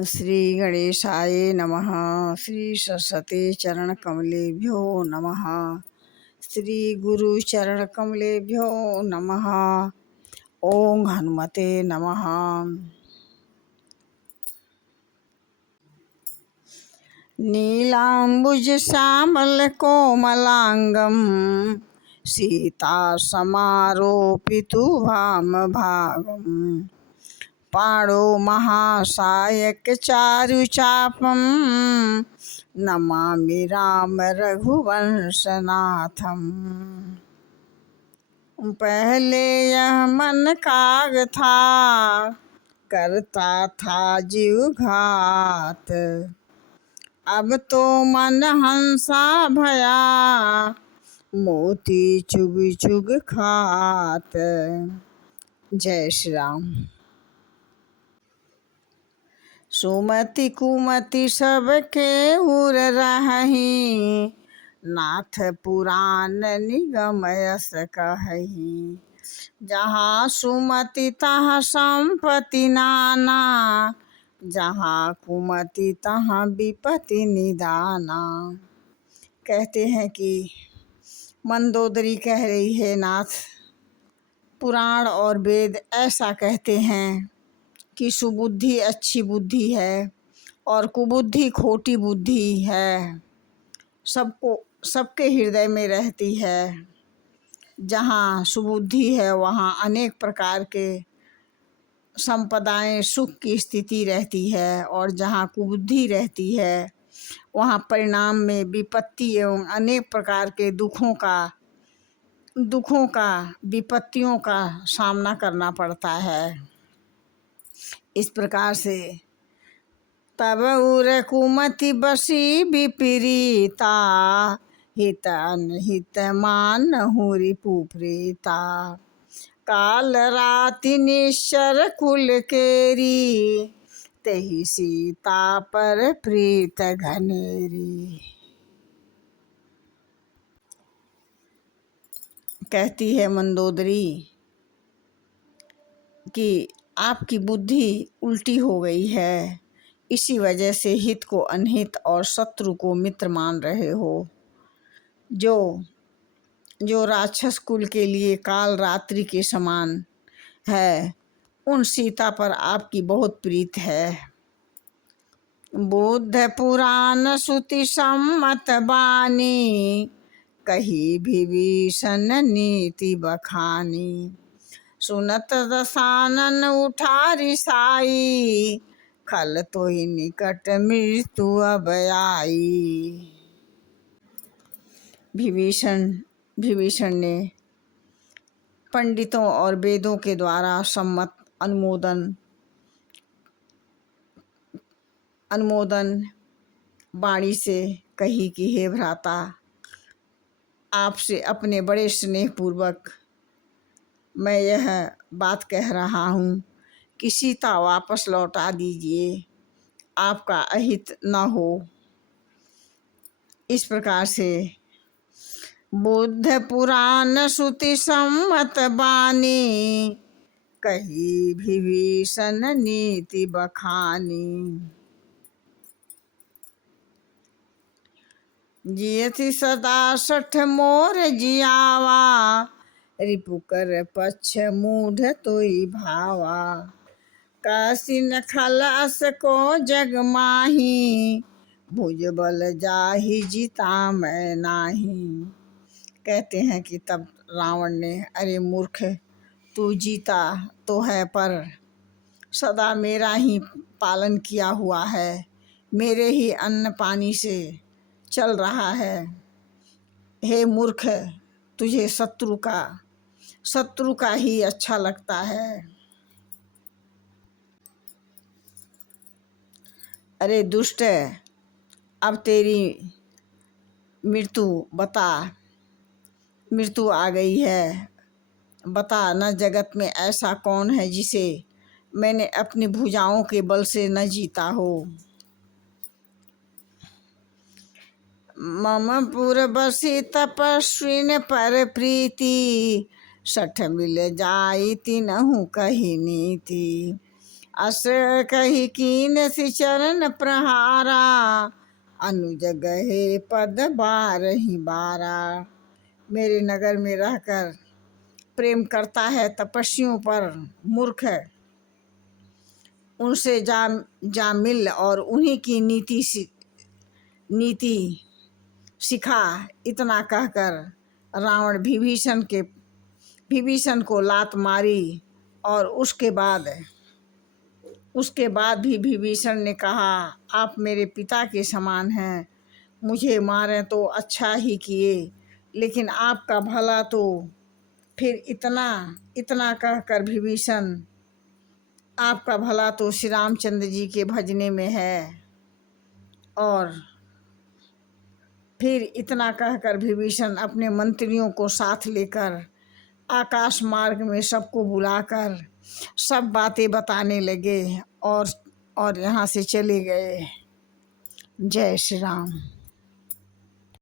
श्री गणेशाय नमः। श्री सरस्वती चरण कमलेभ्यो नमः। श्री गुरु चरण कमलेभ्यो नमः। ओम हनुमते नमः। नीलाम्बुज श्यामल कोमलांगम सीता समारोपितु भाम भागम पाणो महासायक चारुचापम नमामि राम रघुवंशनाथम। पहले यह मन काग था करता था जीव घात, अब तो मन हंसा भया मोती चुग चुग खात। जय श्री राम। सुमति कुमति सबके उर रही, नाथ पुराण निगम यस कहही। जहाँ सुमति तहाँ संपत्ति नाना, जहाँ कुमति तहाँ विपत्ति निदाना। कहते हैं कि मंदोदरी कह रही है, नाथ पुराण और वेद ऐसा कहते हैं कि सुबुद्धि अच्छी बुद्धि है और कुबुद्धि खोटी बुद्धि है। सबके हृदय में रहती है। जहाँ सुबुद्धि है वहाँ अनेक प्रकार के संपदाएं सुख की स्थिति रहती है, और जहाँ कुबुद्धि रहती है वहाँ परिणाम में विपत्ति एवं अनेक प्रकार के दुखों का विपत्तियों का सामना करना पड़ता है। इस प्रकार से तब उर कुमति बसी विपरीता, हित अनहित मान हुरी पुप्रीता। काल राति निश्चर कुल केरी, तेहि सीता पर प्रीत घनेरी। कहती है मंदोदरी कि आपकी बुद्धि उल्टी हो गई है, इसी वजह से हित को अनहित और शत्रु को मित्र मान रहे हो। जो राक्षस कुल के लिए काल रात्रि के समान है, उन सीता पर आपकी बहुत प्रीत है। बुद्ध पुराण श्रुति सम्मत बानी, कही विभीषण नीति बखानी। सुनत दशानन उठा रिसाई, खल तो ही निकट मृत्यु अब आई। विभीषण ने पंडितों और वेदों के द्वारा सम्मत अनुमोदन वाणी से कही कि हे भ्राता, आपसे अपने बड़े स्नेह पूर्वक मैं यह बात कह रहा हूँ कि सीता वापस लौटा दीजिए, आपका अहित न हो। इस प्रकार से बुद्ध पुराण श्रुति सम्मत बानी, कही विभीषण नीति बखानी। जियति सदा 60 मोर जियावा, रिपुकर पक्ष मूढ़ तोई भावा। कासिन खलास को जग माही, भुजबल जाहि जिता मैं नाही। कहते हैं कि तब रावण ने, अरे मूर्ख, तू जीता तो है पर सदा मेरा ही पालन किया हुआ है, मेरे ही अन्न पानी से चल रहा है। हे मूर्ख, तुझे शत्रु का ही अच्छा लगता है। अरे दुष्ट, अब तेरी मृत्यु आ गई है। बता न जगत में ऐसा कौन है जिसे मैंने अपनी भुजाओं के बल से न जीता हो। मम पुर बसी तपस्विन पर प्रीति, 60 मिल जाई तिनहु कही नीति। अस कही कीन सि चरण प्रहारा, अनुज गहे पद बारही बारा। मेरे नगर में रहकर प्रेम करता है तपस्वियों पर मूर्ख, उनसे जा मिल और उन्हीं की नीति सिखा। इतना कहकर रावण विभीषण को लात मारी और उसके बाद भी विभीषण ने कहा, आप मेरे पिता के समान हैं, मुझे मारें तो अच्छा ही किए, लेकिन आपका भला तो। फिर इतना कहकर विभीषण, आपका भला तो श्री रामचंद्र जी के भजने में है। और फिर इतना कहकर विभीषण अपने मंत्रियों को साथ लेकर आकाश मार्ग में सबको बुलाकर सब बातें बताने लगे और यहाँ से चले गए। जय श्री राम।